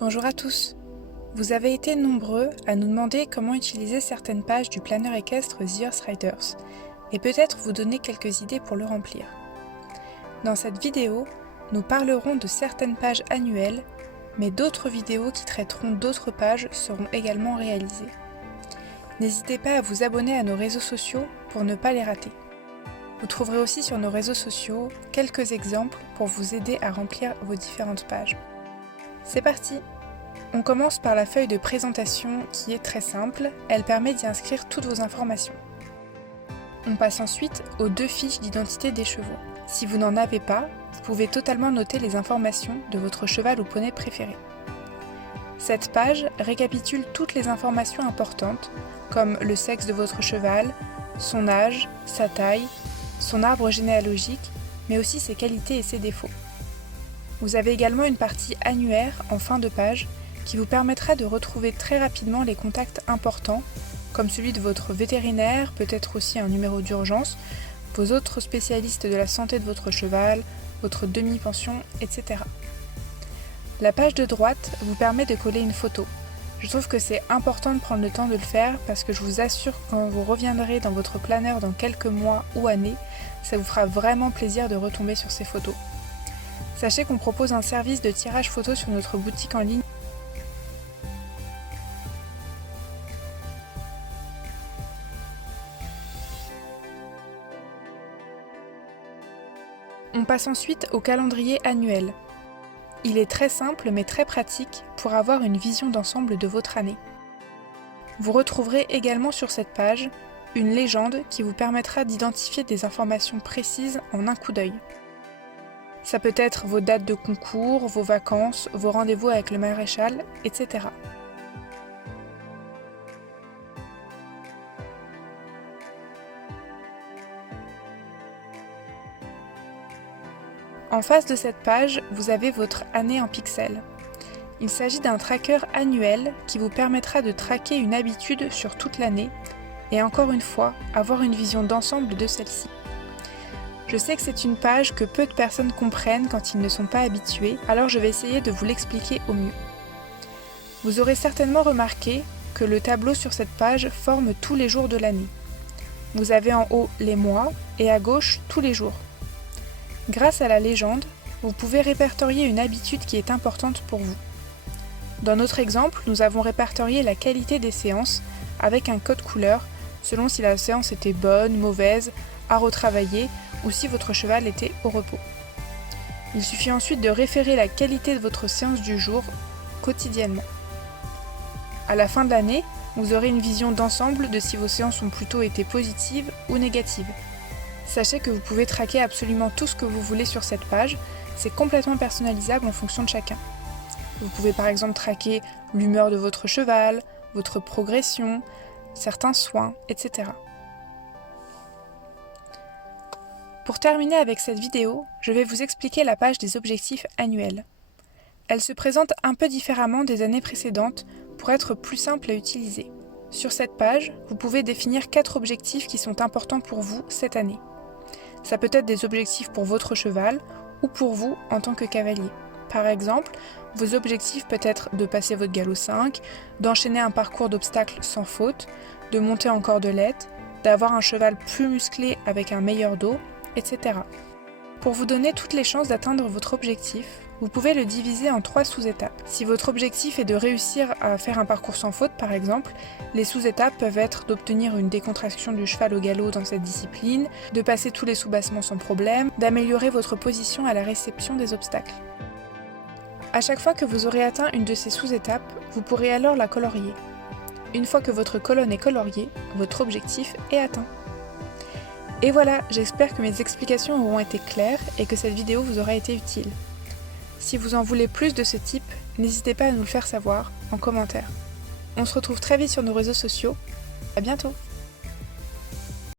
Bonjour à tous. Vous avez été nombreux à nous demander comment utiliser certaines pages du planeur équestre The Horse Riders et peut-être vous donner quelques idées pour le remplir. Dans cette vidéo, nous parlerons de certaines pages annuelles, mais d'autres vidéos qui traiteront d'autres pages seront également réalisées. N'hésitez pas à vous abonner à nos réseaux sociaux pour ne pas les rater. Vous trouverez aussi sur nos réseaux sociaux quelques exemples pour vous aider à remplir vos différentes pages. C'est parti! On commence par la feuille de présentation qui est très simple, elle permet d'y inscrire toutes vos informations. On passe ensuite aux 2 fiches d'identité des chevaux. Si vous n'en avez pas, vous pouvez totalement noter les informations de votre cheval ou poney préféré. Cette page récapitule toutes les informations importantes, comme le sexe de votre cheval, son âge, sa taille, son arbre généalogique, mais aussi ses qualités et ses défauts. Vous avez également une partie annuaire en fin de page qui vous permettra de retrouver très rapidement les contacts importants, comme celui de votre vétérinaire, peut-être aussi un numéro d'urgence, vos autres spécialistes de la santé de votre cheval, votre demi-pension, etc. La page de droite vous permet de coller une photo. Je trouve que c'est important de prendre le temps de le faire parce que je vous assure que quand vous reviendrez dans votre planeur dans quelques mois ou années, ça vous fera vraiment plaisir de retomber sur ces photos. Sachez qu'on propose un service de tirage photo sur notre boutique en ligne. On passe ensuite au calendrier annuel. Il est très simple mais très pratique pour avoir une vision d'ensemble de votre année. Vous retrouverez également sur cette page une légende qui vous permettra d'identifier des informations précises en un coup d'œil. Ça peut être vos dates de concours, vos vacances, vos rendez-vous avec le maréchal, etc. En face de cette page, vous avez votre année en pixels. Il s'agit d'un tracker annuel qui vous permettra de traquer une habitude sur toute l'année et encore une fois, avoir une vision d'ensemble de celle-ci. Je sais que c'est une page que peu de personnes comprennent quand ils ne sont pas habitués, alors je vais essayer de vous l'expliquer au mieux. Vous aurez certainement remarqué que le tableau sur cette page forme tous les jours de l'année. Vous avez en haut les mois et à gauche tous les jours. Grâce à la légende, vous pouvez répertorier une habitude qui est importante pour vous. Dans notre exemple, nous avons répertorié la qualité des séances avec un code couleur selon si la séance était bonne, mauvaise, à retravailler ou si votre cheval était au repos. Il suffit ensuite de référer la qualité de votre séance du jour quotidiennement. À la fin de l'année, vous aurez une vision d'ensemble de si vos séances ont plutôt été positives ou négatives. Sachez que vous pouvez traquer absolument tout ce que vous voulez sur cette page, c'est complètement personnalisable en fonction de chacun. Vous pouvez par exemple traquer l'humeur de votre cheval, votre progression, certains soins, etc. Pour terminer avec cette vidéo, je vais vous expliquer la page des objectifs annuels. Elle se présente un peu différemment des années précédentes pour être plus simple à utiliser. Sur cette page, vous pouvez définir 4 objectifs qui sont importants pour vous cette année. Ça peut être des objectifs pour votre cheval ou pour vous en tant que cavalier. Par exemple, vos objectifs peuvent être de passer votre galop 5, d'enchaîner un parcours d'obstacles sans faute, de monter en cordelette, d'avoir un cheval plus musclé avec un meilleur dos, etc. Pour vous donner toutes les chances d'atteindre votre objectif, vous pouvez le diviser en 3 sous-étapes. Si votre objectif est de réussir à faire un parcours sans faute par exemple, les sous-étapes peuvent être d'obtenir une décontraction du cheval au galop dans cette discipline, de passer tous les soubassements sans problème, d'améliorer votre position à la réception des obstacles. À chaque fois que vous aurez atteint une de ces sous-étapes, vous pourrez alors la colorier. Une fois que votre colonne est coloriée, votre objectif est atteint. Et voilà, j'espère que mes explications auront été claires et que cette vidéo vous aura été utile. Si vous en voulez plus de ce type, n'hésitez pas à nous le faire savoir en commentaire. On se retrouve très vite sur nos réseaux sociaux. À bientôt!